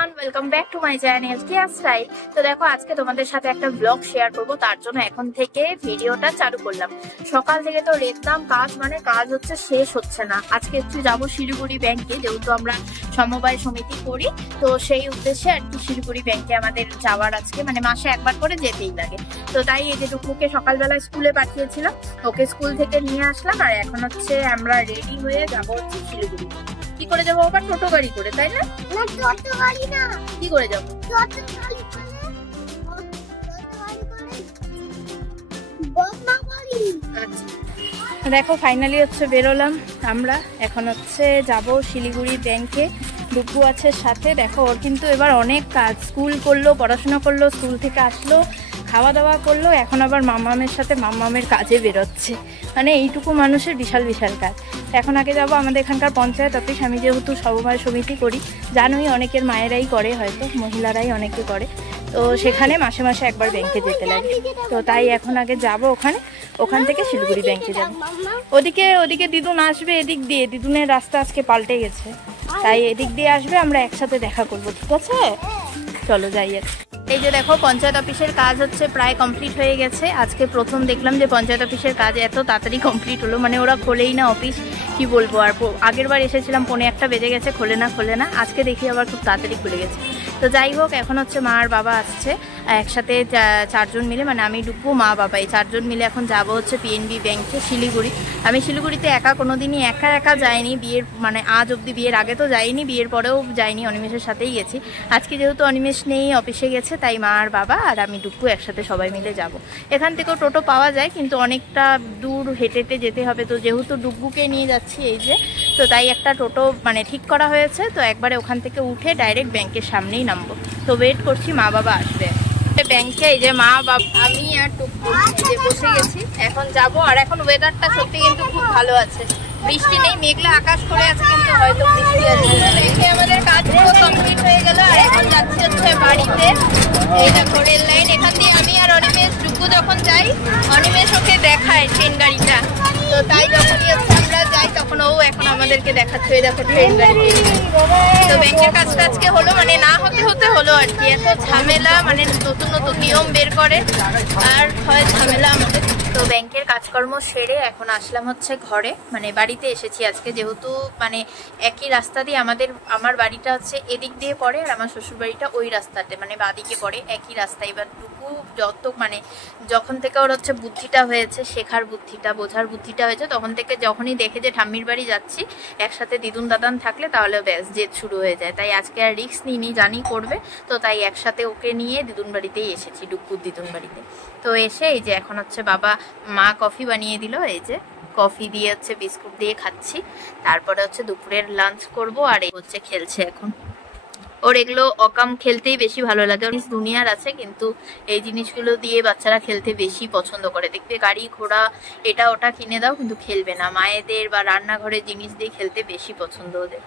Everyone, welcome back to my channel Keya style. তো দেখো, আজকে তোমাদের সাথে একটা ব্লগ শেয়ার করব, তার জন্য এখন থেকে ভিডিওটা চালু করলাম। সকাল থেকে তো রেখলাম কাজ, মানে কাজ হচ্ছে শেষ হচ্ছে না। আজকে একটু যাবো শিলিগুড়ি ব্যাংকে, যেহেতু আমরা সমবায় সমিতি করি, তো সেই উদ্দেশ্যে আর কি শিলিগুড়ি ব্যাংকে আমাদের যাওয়ার আজকে, মানে মাসে একবার করে যেতেই লাগে। তো তাই এই যে টুকুকে সকালবেলা স্কুলে পাঠিয়েছিলাম, ওকে স্কুল থেকে নিয়ে আসলাম, আর এখন হচ্ছে আমরা রেডি হয়ে যাবো হচ্ছে শিলিগুড়ি। কি করে যাবো আবার? টোটো গাড়ি করে, তাই না? টোটো গাড়ি না, কি করে যাবো? দেখো ফাইনালি হচ্ছে বেরোলাম আমরা, এখন হচ্ছে যাব শিলিগুড়ি ব্যাংকে। ডুকু আছে সাথে। দেখো ওর কিন্তু এবার অনেক কাজ, স্কুল করলো, পড়াশোনা করলো, স্কুল থেকে আসলো, খাওয়া দাওয়া করলো, এখন আবার মামামের সাথে মামামের কাজে বেরোচ্ছে। মানে এইটুকু মানুষের বিশাল বিশাল কাজ। এখন আগে যাবো আমাদের এখানকার পঞ্চায়েত অফিস। আমি যেহেতু সমবায় সমিতি করি, জানোই অনেকের মায়েরাই করে, হয়তো মহিলারাই অনেকে করে, তো সেখানে মাসে মাসে একবার ব্যাংকে যেতে লাগে। তো তাই এখন আগে যাব ওখানে, ওখান থেকে শিলিগুড়ি ব্যাংকে যাবো। ওদিকে দিদুন আসবে, এদিক দিয়ে দিদুনের রাস্তা আজকে পাল্টে গেছে, তাই এদিক দিয়ে আসবে, আমরা একসাথে দেখা করবো, ঠিক আছে? চলো যাই। এই যে দেখো, পঞ্চায়েত অফিসের কাজ হচ্ছে প্রায় কমপ্লিট হয়ে গেছে। আজকে প্রথম দেখলাম যে পঞ্চায়েত অফিসের কাজ এত তাড়াতাড়ি কমপ্লিট হলো, মানে ওরা খোলেই না অফিস, কি বলবো। আর আগের বার এসেছিলাম 1:45 বেজে গেছে, খোলে না, আজকে দেখি আবার খুব তাড়াতাড়ি খুলে গেছে। তো যাই হোক, এখন হচ্ছে মা আর বাবা আসছে একসাথে, 4 জন মিলে, মানে আমি ডুকু, মা, বাবা, এই 4 জন মিলে এখন যাব হচ্ছে পিএনবি ব্যাংকে শিলিগুড়ি। আমি শিলিগুড়িতে একা কোনোদিনই একা যাইনি, বিয়ের মানে আজ অবধি, বিয়ের আগে তো যাইনি, বিয়ের পরেও যাইনি, অনিমেষের সাথেই গেছি। আজকে যেহেতু অনিমেষ নেই, অফিসে গেছে, তাই মা আর বাবা আর আমি ডুকু একসাথে সবাই মিলে যাব। এখান থেকেও টোটো পাওয়া যায়, কিন্তু অনেকটা দূর হেঁটে যেতে হবে। তো যেহেতু ডুকুকে নিয়ে যাচ্ছি এই যে, তো তাই একটা টোটো মানে ঠিক করা হয়েছে। তো একবারে ওখান থেকে উঠে ডাইরেক্ট ব্যাংকের সামনেই নামবো। তো ওয়েট করছি, মা বাবা আসবে ব্যাংকে। এই যে মা বাবা, আমি আর টুকু যে বসে গেছি, এখন যাব। আর এখন ওয়েদারটা সত্যি কিন্তু খুব ভালো আছে, বৃষ্টি নেই, মেঘলা আকাশ করে আছে, কিন্তু হয়তো বৃষ্টি আসবে। ব্যাংকে আমাদের কাজ পুরো কমপ্লিট হয়ে গেল, আর এখন যাচ্ছি হচ্ছে বাড়িতে। এই দেখো রেল লাইন, এখান দিয়ে আমি আর অনিমেষ, ডুকু যখন যাই, অনিমেষ ওকে দেখায় ট্রেন গাড়িটা, তো তাই যখনই হচ্ছে আমরা যাই, তখন ও এখন আমাদেরকে দেখাচ্ছে, দেখো ট্রেন গাড়ি। তো ব্যাংকের কাজটা আজকে হলো, মানে না হতে হলো আর কি। এত ঝামেলা, মানে নতুন নিয়ম বের করে, আর হয় ঝামেলা আমাদের। তো ব্যাংকের কাজকর্ম সেরে এখন আসলাম হচ্ছে ঘরে, মানে বাড়িতে এসেছি আজকে, যেহেতু মানে একই রাস্তা দিয়ে আমার বাড়িটা হচ্ছে এদিক দিয়ে পড়ে, আর আমার শ্বশুর বাড়িটা ওই রাস্তাতে, মানে বাদিকে পড়ে, একই রাস্তা। এবার টুকু মানে যখন থেকে ওর হচ্ছে বুদ্ধিটা হয়েছে, শেখার বুদ্ধিটা, বোঝার বুদ্ধিটা হয়েছে, তখন থেকে যখনই দেখে যে ঠাম্মির বাড়ি যাচ্ছি, একসাথে দিদুন দাদান থাকলে তাহলে ব্যাস জেদ শুরু হয়ে যায়। তাই আজকে আর রিস্ক নিইনি, জানি করবে, তো তাই একসাথে ওকে নিয়ে দিদুন বাড়িতেই এসেছি, ডুকুর দিদুন বাড়িতে। তো এসে এই যে এখন হচ্ছে মা কফি বানিয়ে দিল, এই যে কফি দিয়ে হচ্ছে বিস্কুট দিয়ে খাচ্ছি। তারপরে হচ্ছে দুপুরের লাঞ্চ করব, আর এই হচ্ছে খেলছে এখন। ওর এগুলো অকাম খেলতেই বেশি ভালো লাগে, দুনিয়ার আছে, কিন্তু এই জিনিসগুলো দিয়ে বাচ্চারা খেলতে বেশি পছন্দ করে। দেখবে গাড়ি ঘোড়া এটা ওটা কিনে দাও, কিন্তু খেলবে না। মায়েদের বা রান্নাঘরের জিনিস দিয়ে খেলতে বেশি পছন্দ ওদের।